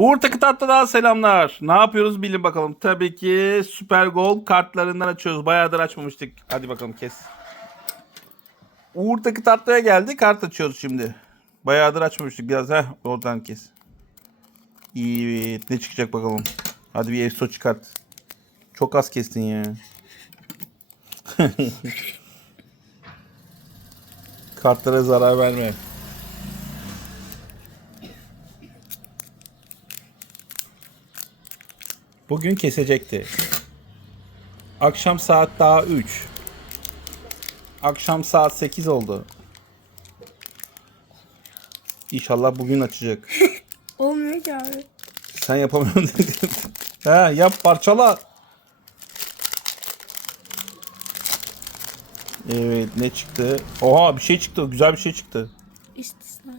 Uğur Takı Tatlı'dan selamlar. Ne yapıyoruz bilin bakalım. Tabii ki Süper Gol kartlarından açıyoruz. Bayağıdır açmamıştık. Hadi bakalım kes. Uğur Takı Tatlı'ya geldi. Kart açıyoruz şimdi. Bayağıdır açmamıştık. Biraz heh oradan kes. Evet ne çıkacak bakalım. Hadi bir EFSO çıkart. Çok az kestin ya. Kartlara zarar verme. Bugün kesecekti. Akşam saat daha 3. Akşam saat 8 oldu. İnşallah bugün açacak. Olmuyor ki abi. Sen yapamıyorsun. He yap parçala. Evet ne çıktı? Oha bir şey çıktı. Güzel bir şey çıktı. İstisna.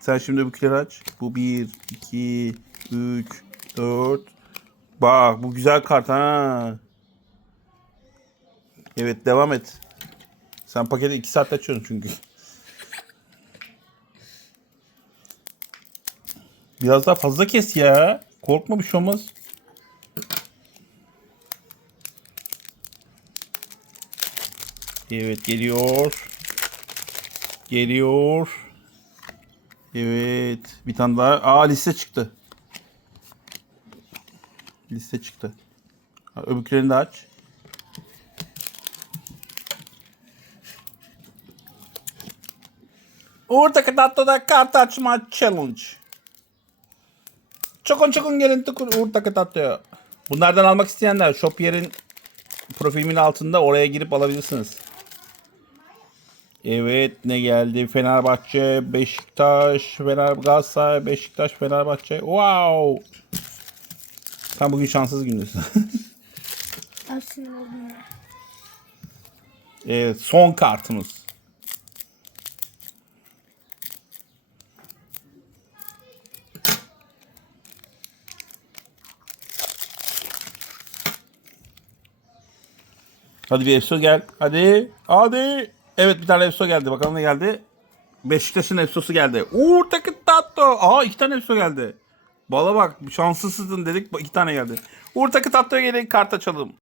Sen şimdi öbürküleri aç. Bu 1, 2, 3, 4. Bak bu güzel kart ha. Evet devam et. Sen paketi 2 saatte açıyorsun çünkü. Biraz daha fazla kes ya. Korkma bir şey olmaz. Evet geliyor. Geliyor. Evet. Bir tane daha. Aa liste çıktı. Liste çıktı. Öbürlerini de aç. Uğur'daki tatlıda kart açma challenge. Çokun çokun gelin tıkır Uğur'daki tatlıya. Bunlardan almak isteyenler Shopier'in profilimin altında oraya girip alabilirsiniz. Evet ne geldi? Fenerbahçe, Beşiktaş, Fener Galatasaray, Beşiktaş, Fenerbahçe. Wow! Sen bugün şanssız oldum ya. evet son kartımız. Hadi bir Efso gel. Hadi. Hadi. Evet bir tane Efso geldi. Bakalım ne geldi. Beşiktaş'ın Efso'su geldi. Uğur takı tatlı. Aa iki tane Efso geldi. Bala bak şanslısın dedik. İki tane geldi. Uğur takı tatlıya gelin kart açalım.